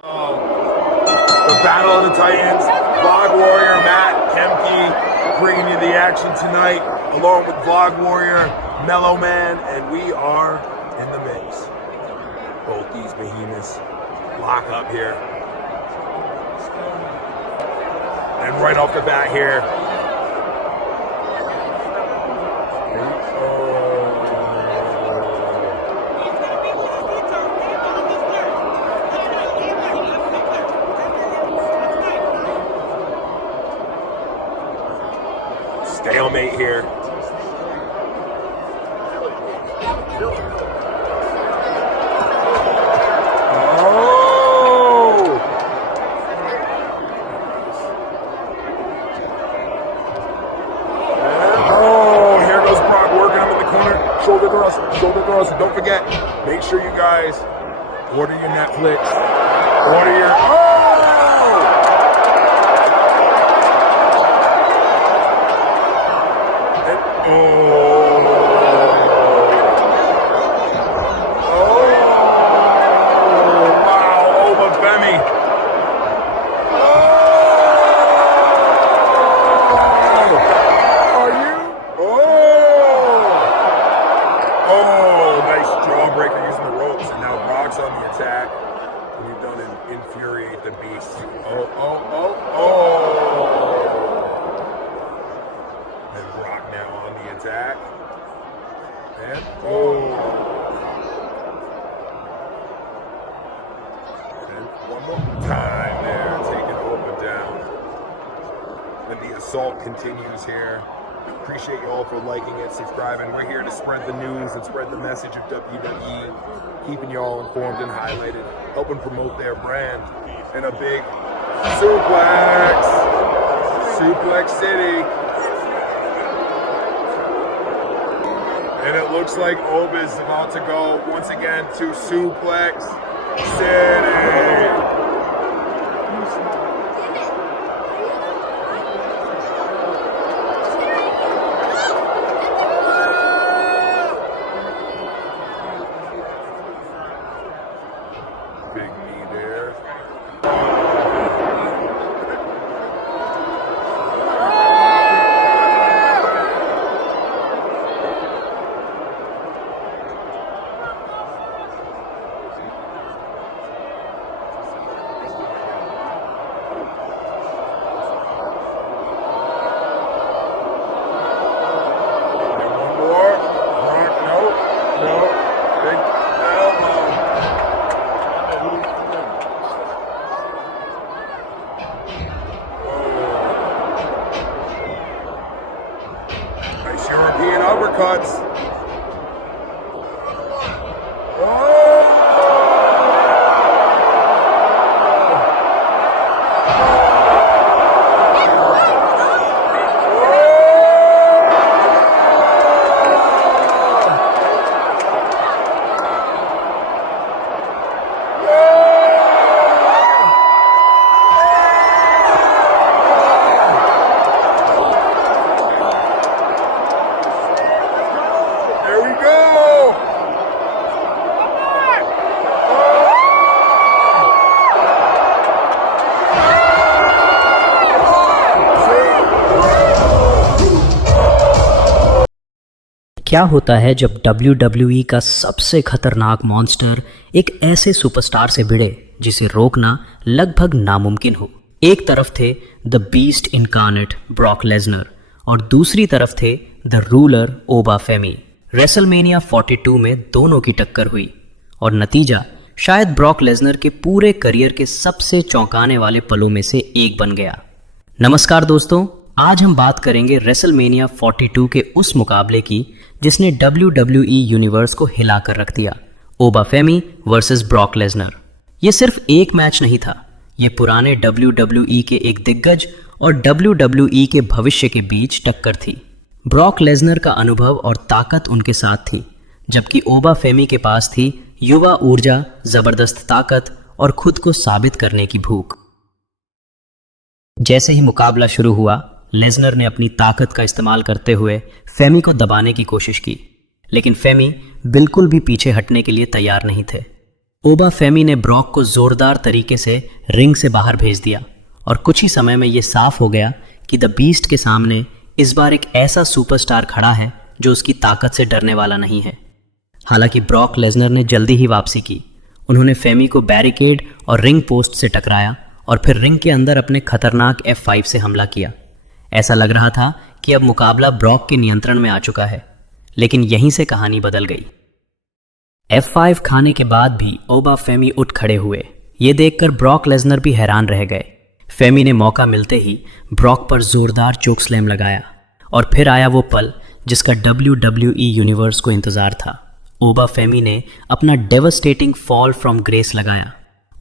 The Battle of the Titans, Vlog Warrior Matt Kemke bringing you the action tonight, along with Vlog Warrior, Mellow Man, and we are in the mix. Both these behemoths lock up here. And right off the bat here, stalemate here. Here goes Brock working him in the corner. Shoulder thrust. Don't forget, make sure you guys order your Netflix. Order your... on the attack. We've done an infuriate the beast. And Brock now on the attack. And and one more time there, taking Oba down. And the assault continues here. Appreciate you all for liking it, subscribing. We're here to spread the news and spread the message of WWE, keeping you all informed and highlighted, helping promote their brand. And a big suplex city. And it looks like Oba is about to go once again to Suplex City. Big knee there. European uppercuts. क्या होता है जब WWE का सबसे खतरनाक मॉन्स्टर एक ऐसे सुपरस्टार से भिड़े जिसे रोकना लगभग नामुमकिन हो। एक तरफ थे the beast incarnate Brock Lesnar और दूसरी तरफ थे द रूलर ओबा फेमी। रेसलमेनिया 42 में दोनों की टक्कर हुई और नतीजा शायद ब्रॉक लेसनर के पूरे करियर के सबसे चौंकाने वाले पलों में से एक बन गया। नमस्कार दोस्तों, आज हम बात करेंगे रेसलमेनिया 42 के उस मुकाबले की जिसने WWE यूनिवर्स को हिला कर रख दिया, ओबा फेमी वर्सेस ब्रॉक लेसनर। ये सिर्फ एक मैच नहीं था, ये पुराने WWE के एक दिग्गज और WWE के भविष्य के बीच टक्कर थी। ब्रॉक लेसनर का अनुभव और ताकत उनके साथ थी, जबकि ओबा फेमी के पास थी युवा ऊर्जा, जबरदस्त ताकत और खुद को साबित करने की भूख। जैसे ही मुकाबला शुरू हुआ, लेसनर ने अपनी ताकत का इस्तेमाल करते हुए फेमी को दबाने की कोशिश की, लेकिन फेमी बिल्कुल भी पीछे हटने के लिए तैयार नहीं थे। ओबा फेमी ने ब्रॉक को जोरदार तरीके से रिंग से बाहर भेज दिया और कुछ ही समय में यह साफ हो गया कि द बीस्ट के सामने इस बार एक ऐसा सुपरस्टार खड़ा है जो उसकी ताकत से डरने वाला नहीं है। हालांकि ब्रॉक लेसनर ने जल्दी ही वापसी की। उन्होंने फेमी को बैरिकेड और रिंग पोस्ट से टकराया और फिर रिंग के अंदर अपने खतरनाक F5 से हमला किया। ऐसा लग रहा था कि अब मुकाबला ब्रॉक के नियंत्रण में आ चुका है, लेकिन यहीं से कहानी बदल गई। F5 खाने के बाद भी ओबा फेमी उठ खड़े हुए। ये देखकर ब्रॉक लेसनर भी हैरान रह गए। फेमी ने मौका मिलते ही ब्रॉक पर जोरदार चोक स्लैम लगाया और फिर आया वो पल जिसका WWE यूनिवर्स को इंतजार था। ओबा फेमी ने अपना डेवस्टेटिंग फॉल फ्रॉम ग्रेस लगाया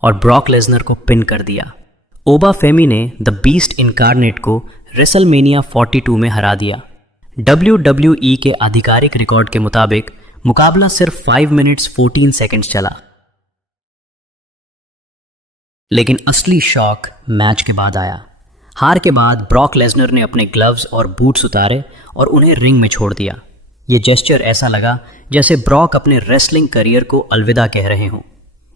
और ब्रॉक लेसनर को पिन कर दिया। ओबा फेमी ने द बीस्ट इनकार्नेट को रेसलमेनिया 42 में हरा दिया। WWE के आधिकारिक रिकॉर्ड के मुताबिक मुकाबला सिर्फ 5 मिनट्स 14 सेकंड्स चला। लेकिन असली शॉक मैच के बाद आया। हार के बाद ब्रॉक लेसनर ने अपने ग्लव्स और बूट्स उतारे और उन्हें रिंग में छोड़ दिया। ये जेस्चर ऐसा लगा जैसे ब्रॉक अपने रेसलिंग करियर को अलविदा कह रहे हों।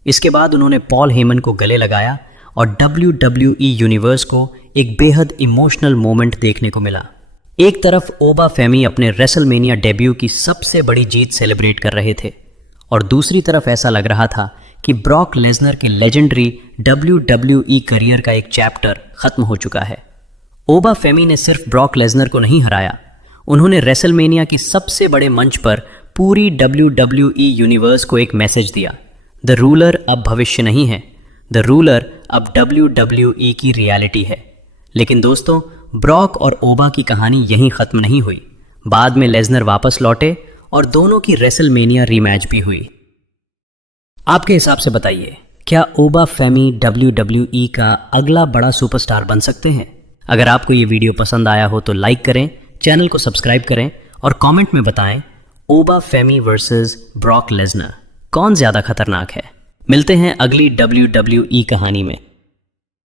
इसके बाद उन्होंने पॉल हेमन को गले लगाया और WWE यूनिवर्स को एक बेहद इमोशनल मोमेंट देखने को मिला। एक तरफ ओबा फेमी अपने रेसलमेनिया डेब्यू की सबसे बड़ी जीत सेलिब्रेट कर रहे थे और दूसरी तरफ ऐसा लग रहा था कि ब्रॉक लेसनर के लेजेंडरी WWE करियर का एक चैप्टर खत्म हो चुका है। ओबा फेमी ने सिर्फ ब्रॉक लेसनर को नहीं हराया, उन्होंने रेसलमेनिया की सबसे बड़े मंच पर पूरी WWE यूनिवर्स को एक मैसेज दिया। द रूलर अब भविष्य नहीं है, द रूलर अब WWE की रियलिटी है। लेकिन दोस्तों, ब्रॉक और ओबा की कहानी यहीं खत्म नहीं हुई। बाद में लेसनर वापस लौटे और दोनों की रेसलमेनिया रीमैच भी हुई। आपके हिसाब से बताइए, क्या ओबा फेमी WWE का अगला बड़ा सुपरस्टार बन सकते हैं? अगर आपको ये वीडियो पसंद आया हो तो लाइक करें, चैनल को सब्सक्राइब करें और कमेंट में बताएं ओबा फेमी वर्सेस ब्रॉक लेसनर कौन ज़्यादा खतरनाक है। मिलते हैं अगली WWE कहानी में।